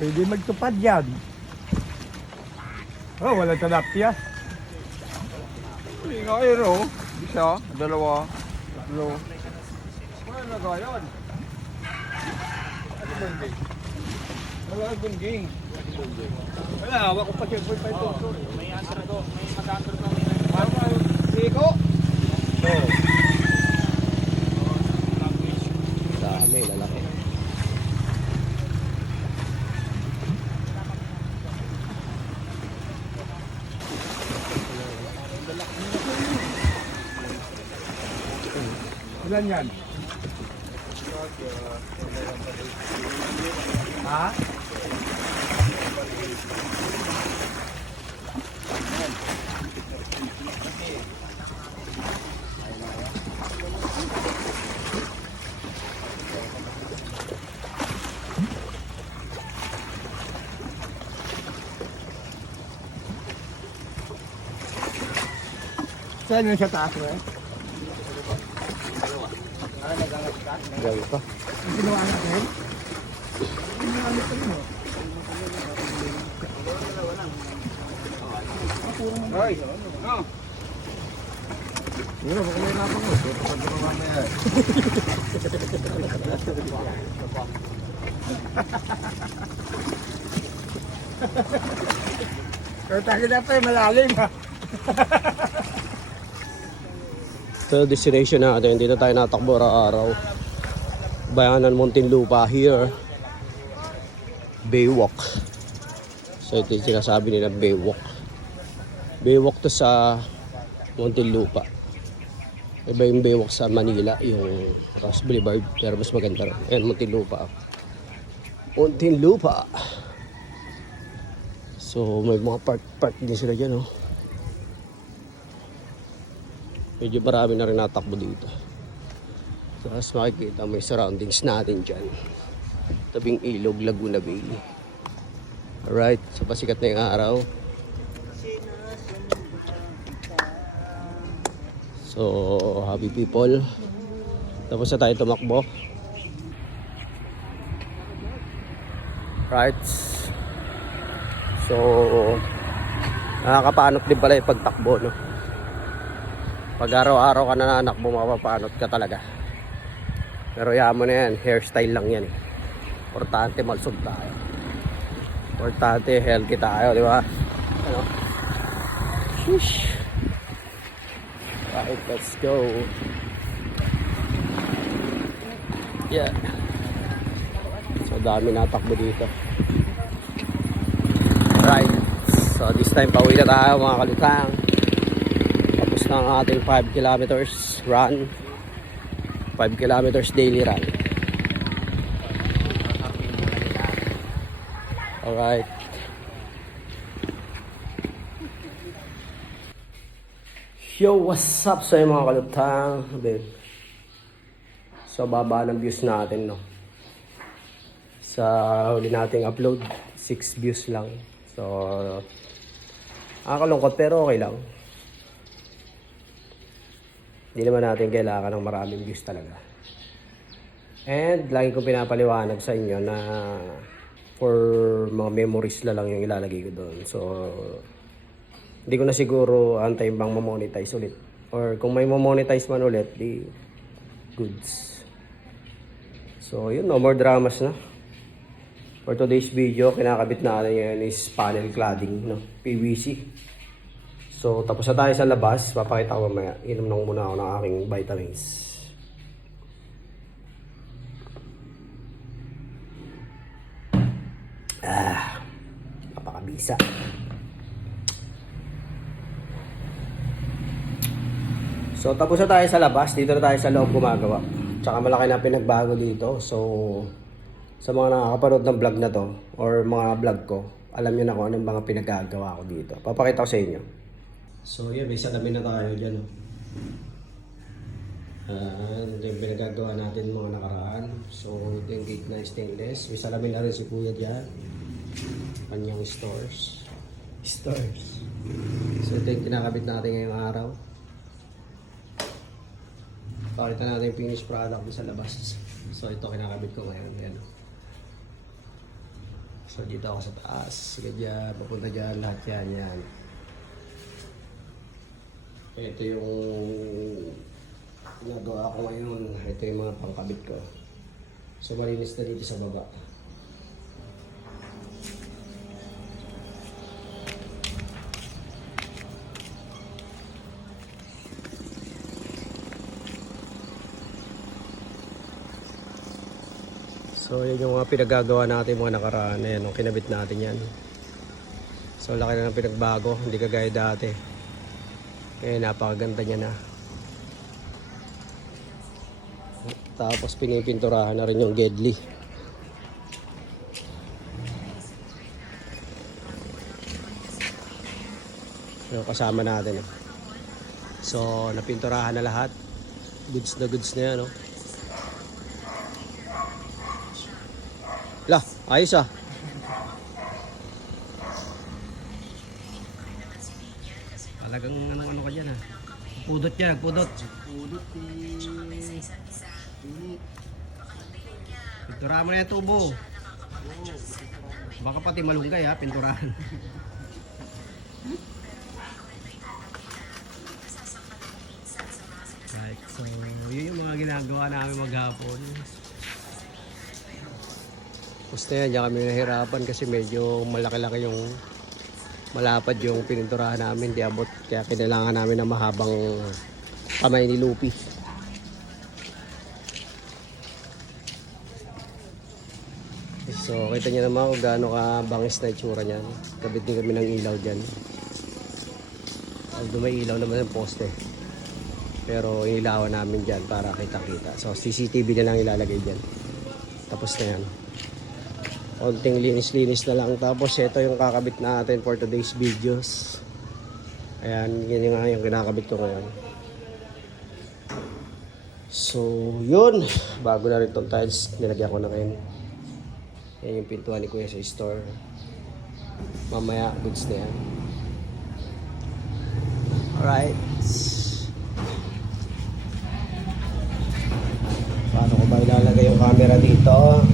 Pwede magtupad yan. Oh, wala tilapia. Hindi nga yun o. Isa, dalawa, tatlo. Wala na ga yan. Ano bungging? Wala bungging. Wala, hawak ko pa siya. May answer to. May mag-answer na. Siko? Oh. Dami, lalaki. Ilan yan? Ha? Saan yung sa taas eh? Gawin pa. Ang ginawa natin? Ay, no. Hindi na, baka may napang mo. Ito pag ginawa mamaya. Pero tayo na pa malalim ha. So destination natin, dito tayo natakbo araw-araw. Bayanan Muntinlupa here. Baywalk. So ito yung sinasabi nila, Baywalk. Baywalk to sa Muntinlupa. Iba yung Baywalk sa Manila, yung Ross Boulevard, pero mas maganda rin. Ayan, Muntinlupa. Muntinlupa. So may mga park din sila dyan, oh. Medyo marami na rin natakbo dito. Tapos makikita may surroundings natin dyan. Tabing ilog, Laguna Bay. Alright, so pasikat na yung araw. So, happy people. Tapos na tayo tumakbo. Right. So, nakakapanot din pala yung pagtakbo, no? Pag araw-araw ka nananakbo, mapapanot ka talaga. Pero yaman na yan, hairstyle lang yan eh. Importante malusog tayo. Importante healthy tayo, di ba? Ano? Sheesh. Right, let's go. Yeah. So dami natakbo dito. Right. So this time pauwi na tayo mga kalutang. Tapos na ang ating 5 kilometers run. 5 kilometers daily run. Alright. Yo, what's up sa mga kalutang? So baba ng views natin, no? Sa huli nating upload 6 views lang. So nakakalungkot pero okay lang. Hindi naman natin kailangan ng maraming views talaga. And lagi kong pinapaliwanag sa inyo na for mga memories lang yung ilalagay ko doon. So hindi ko na siguro antayin bang mamonetize ulit. Or kung may mamonetize man ulit, di goods. So yun, no more dramas na. For today's video, kinakabit natin ngayon is panel cladding, no? PVC. So tapos na tayo sa labas, papakita ko mamaya. Inom nang muna ako ng aking vitamins. Napakabisa. So tapos na tayo sa labas, dito na tayo sa loob gumagawa. Tsaka malaki na pinagbago dito. So sa mga nakakapanood ng vlog na to or mga vlog ko, alam niyo na kung anong mga pinagagawa ko dito. Papakita ko sa inyo. So yun, may salamin na tayo dyan. Ito yung pinagagawa natin mga nakaraan. So ito yung gate na stainless. May salamin na rin si kuya dyan. Kanyang stores. So ito yung kinakabit natin ngayong araw. Pakita natin yung finished product sa labas. So ito kinakabit ko ngayon. Ayan. So dito ako sa taas, ganyan, papunta dyan, lahat yan. Ito yung ginagawa ko ngayon, ito yung mga pangkabit ko. So malinis na dito sa baba. So yan yung mga pinagagawa natin mga nakaraan. Ayan, nung kinabit natin yan. So laki na ng pinagbago, hindi kagaya dati. Kaya napakaganda niya na. Tapos pinipinturahan na rin yung Gedli. Yung kasama natin. So napinturahan na lahat. Goods na yan. Oh. Lah, ayos ah. Talagang ano ka dyan ah. Pudot yan, pudot. Pudot Pinturahan mo na yung tubo. Baka pati malunggay ha, pinturahan. Right, so yun yung mga ginagawa namin maghapon. Gusto yan, diyan kami nahirapan kasi medyo malaki-laki yung malapad yung pininturahan namin, di abot. Kaya kailangan namin ng mahabang kamay ni Lupi. So kita niyo naman kung gaano ka bangis na itsura niyan. Kabit din kami ng ilaw dyan. Although may ilaw naman yung poste. Pero inilawan namin dyan para kitang-kita. So CCTV na lang ilalagay dyan. Tapos na yan. Konting linis-linis na lang. Tapos ito yung kakabit natin for today's videos. Ayan, yun nga yung kinakabit ko ngayon. So, yun. Bago na rin itong tiles, nilagyan ko na ngayon. Yan yung pintuan ni Kuya sa store. Mamaya, goods na yan. Alright. Paano ko ba ilalagay yung camera dito?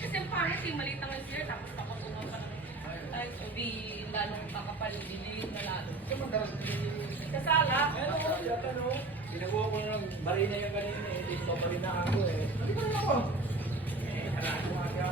Kasi ang pangit yung maliit ang sir, tapos umapa pa ng ay, di lalong kakapal, diliit na lalo. Kasala. Ginagawa ko ng barina yung kanina eh. Dito barina ako eh. Hindi ko rin ako. Haraan ko aga.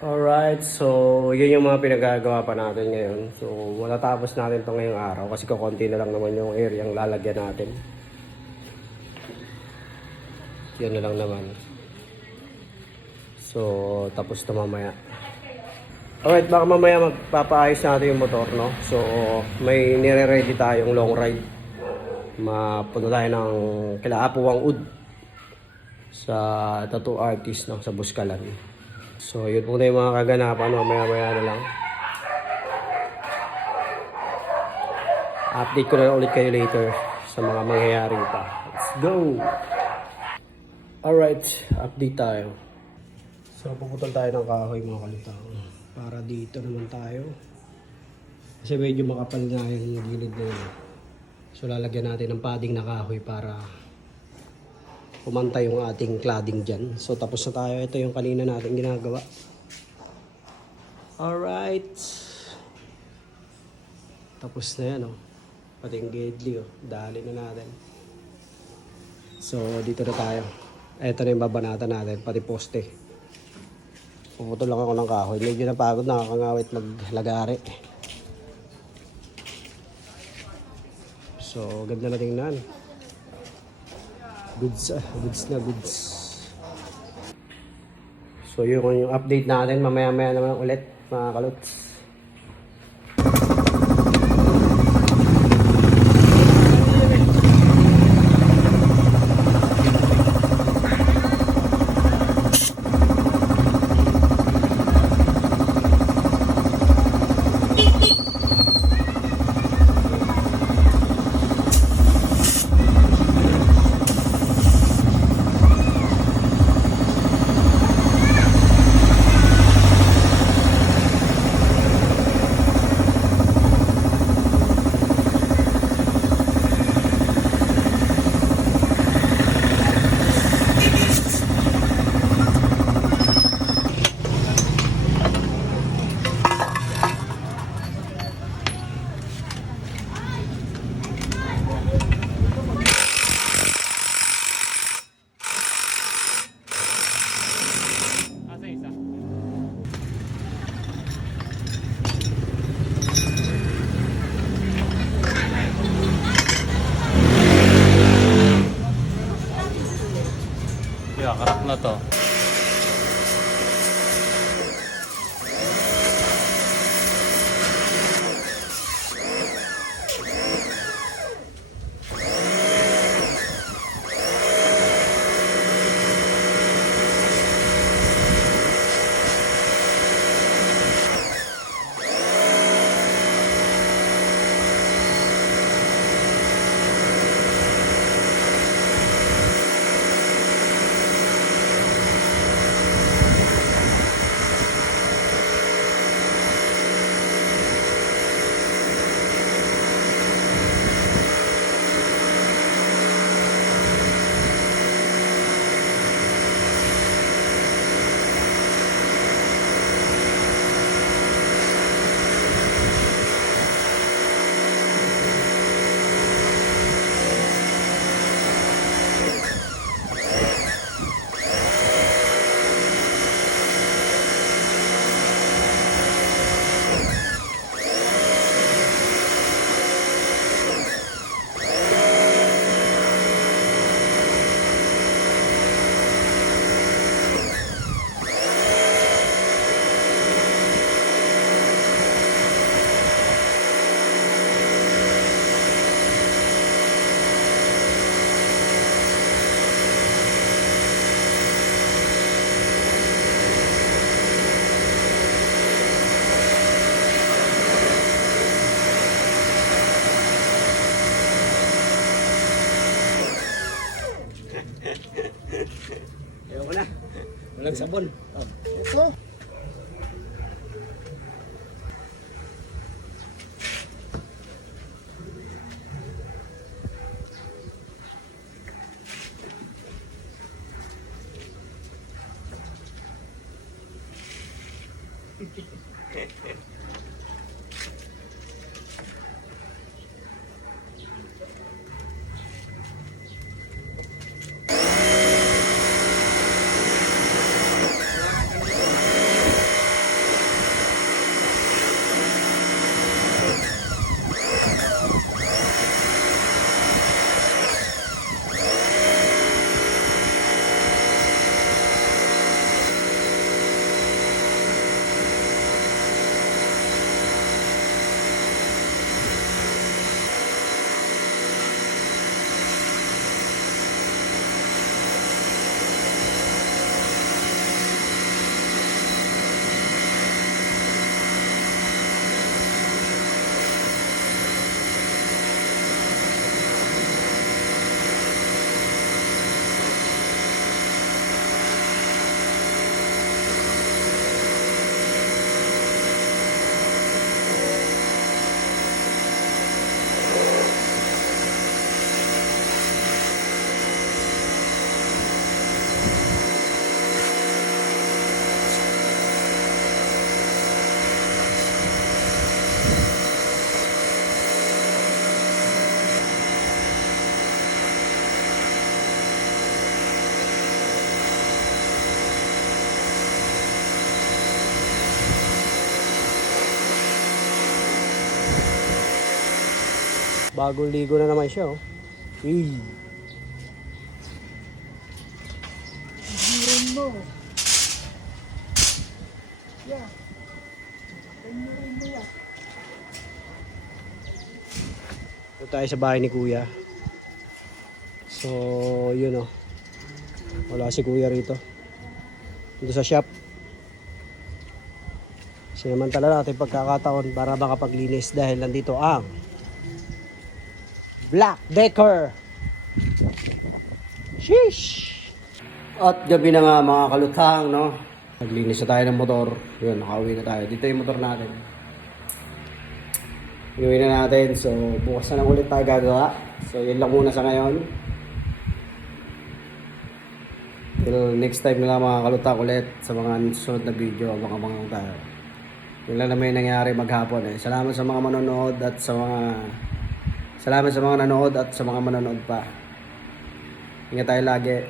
Alright, so yun yung mga pinagagawa pa natin ngayon. So wala tapos natin to ngayong araw kasi kukunti na lang naman yung area ang lalagyan natin. Yan na lang naman. So tapos na mamaya. Alright, baka mamaya magpapaayos natin yung motor, no? So may nire-ready tayong long ride. Mapunta tayo ng kila Apo Wang Ud sa tattoo artist, no? Sa Buskalan. So, yun po na yung mga kaganapan. Mamaya-maya na lang. Update ko na ulit kayo later sa mga mangyayari pa. Let's go! Alright, update tayo. So, puputol tayo ng kahoy mga kalutang. Para dito naman tayo. Kasi medyo makapal nga yung gilid na yun. So, lalagyan natin ng padding na kahoy para pumantay yung ating cladding dyan. So tapos na tayo. Ito yung kanina natin ginagawa. Alright. Tapos na yan, oh. Pati yung gedli, oh. Dali na natin. So dito na tayo. Ito na yung babanatan natin. Pati poste. Puputol lang ako ng kahoy. Medyo napagod, nakakangawit maglagari. So ganda na tingnan. Goods na goods. So yun yung update natin. Mamaya-maya naman ulit mga kalots. Yeah, karak na to. Ayoko na. Walang sabon. Oh. Ito. Bagong ligo na naman siya, oh. Hey. Rin mo. Yeah. Rin mo yan. Ito tayo sa bahay ni Kuya. So, yun, oh. Wala si Kuya rito. Dito sa shop. Sinamantala natin pagkakataon para makapaglinis dahil nandito ang Black Decker. Sheesh! At gabi na nga mga kalutang, no? Naglinis na tayo ng motor. Yun, nakauwi na tayo. Dito yung motor natin. Iuwi na natin. So, bukas na lang ulit tayo gagawa. So, yun lang muna sa ngayon. Till next time na lang mga kalutang ulit sa mga susunod na video. Abang-abang tayo. Yun lang naman yung nangyari maghapon eh. Salamat sa mga manonood at sa mga... Salamat sa mga nanood at sa mga manonood pa. Ingat tayo lagi.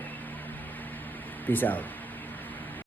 Peace out.